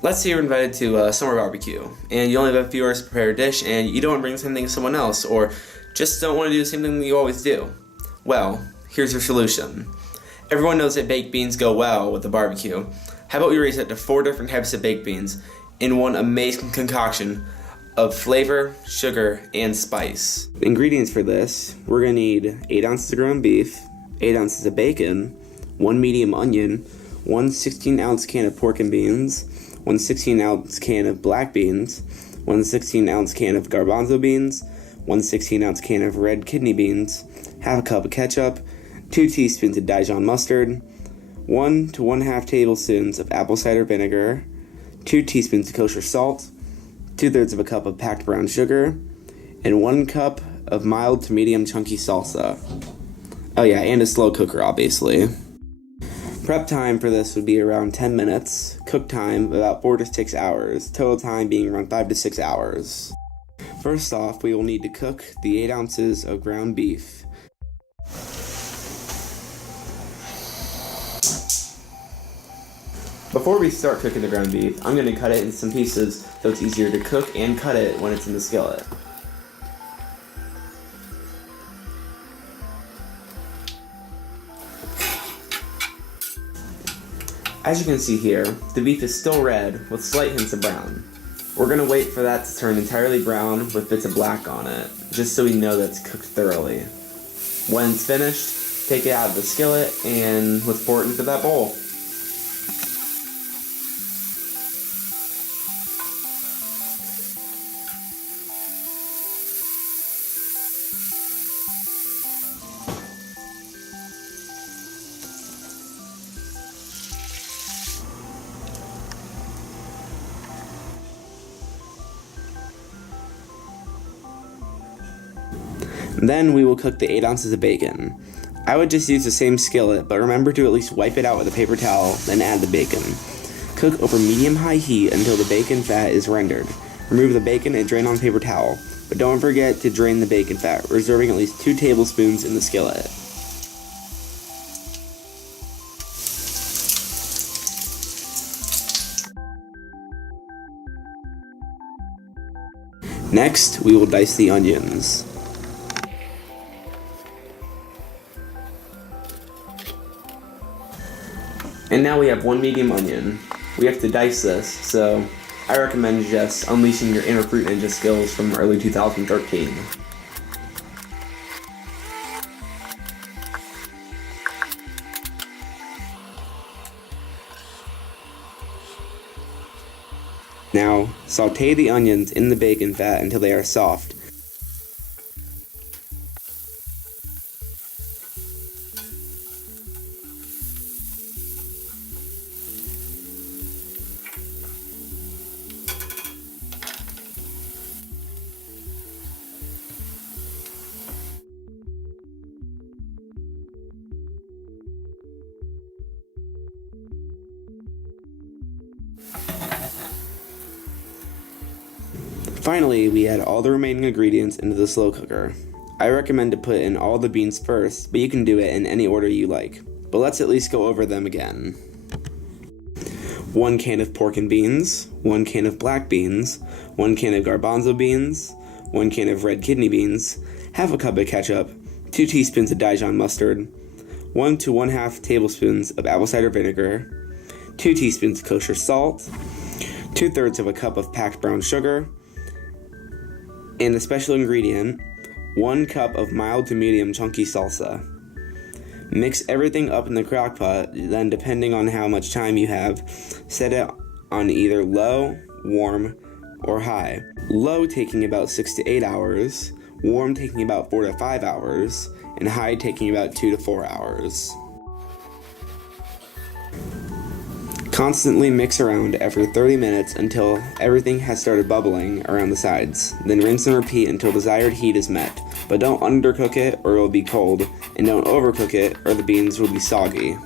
Let's say you're invited to a summer barbecue, and you only have a few hours to prepare a dish, and you don't want to bring the same thing as someone else, or just don't want to do the same thing that you always do. Well, here's your solution. Everyone knows that baked beans go well with the barbecue. How about we raise it to 4 different types of baked beans in one amazing concoction of flavor, sugar, and spice. Ingredients for this, we're going to need 8 ounces of ground beef, 8 ounces of bacon, 1 medium onion, 1 16-ounce can of pork and beans, 1 16-ounce can of black beans, 1 16-ounce can of garbanzo beans, 1 16-ounce can of red kidney beans, half a cup of ketchup, 2 teaspoons of Dijon mustard, 1 to 1/2 tablespoons of apple cider vinegar, 2 teaspoons of kosher salt, 2/3 of a cup of packed brown sugar, and 1 cup of mild to medium chunky salsa. Oh yeah, and a slow cooker, obviously. Prep time for this would be around 10 minutes, cook time about 4 to 6 hours, total time being around 5 to 6 hours. First off, we will need to cook the 8 ounces of ground beef. Before we start cooking the ground beef, I'm going to cut it in some pieces so it's easier to cook and cut it when it's in the skillet. As you can see here, the beef is still red with slight hints of brown. We're going to wait for that to turn entirely brown with bits of black on it, just so we know that it's cooked thoroughly. When it's finished, take it out of the skillet and let's pour it into that bowl. Then we will cook the 8 ounces of bacon. I would just use the same skillet, but remember to at least wipe it out with a paper towel, then add the bacon. Cook over medium-high heat until the bacon fat is rendered. Remove the bacon and drain on paper towel, but don't forget to drain the bacon fat, reserving at least 2 tablespoons in the skillet. Next, we will dice the onions. And now we have 1 medium onion. We have to dice this, so I recommend just unleashing your inner fruit ninja skills from early 2013. Now, saute the onions in the bacon fat until they are soft. Finally, we add all the remaining ingredients into the slow cooker. I recommend to put in all the beans first, but you can do it in any order you like. But let's at least go over them again. 1 can of pork and beans, 1 can of black beans, 1 can of garbanzo beans, 1 can of red kidney beans, half a cup of ketchup, 2 teaspoons of Dijon mustard, 1 to 1/2 tablespoons of apple cider vinegar, 2 teaspoons of kosher salt, 2/3 of a cup of packed brown sugar, and the special ingredient, 1 cup of mild to medium chunky salsa. Mix everything up in the crock pot, then depending on how much time you have, set it on either low, warm, or high. Low taking about 6 to 8 hours, warm taking about 4 to 5 hours, and high taking about 2 to 4 hours. Constantly mix around every 30 minutes until everything has started bubbling around the sides. Then rinse and repeat until desired heat is met. But don't undercook it or it will be cold, and don't overcook it or the beans will be soggy.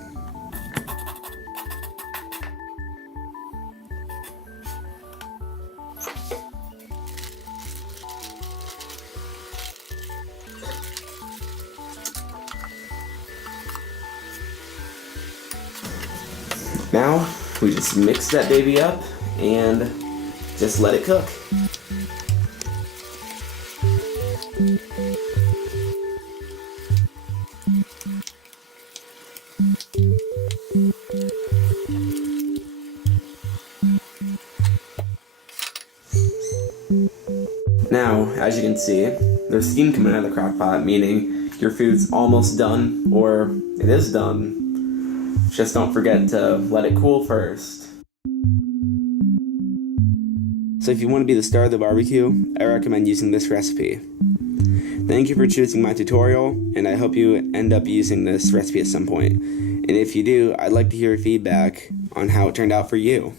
Now, we just mix that baby up and just let it cook. Now, as you can see, there's steam coming out of the crock pot, meaning your food's almost done, or it is done. Just don't forget to let it cool first. So if you want to be the star of the barbecue, I recommend using this recipe. Thank you for choosing my tutorial, and I hope you end up using this recipe at some point. And if you do, I'd like to hear your feedback on how it turned out for you.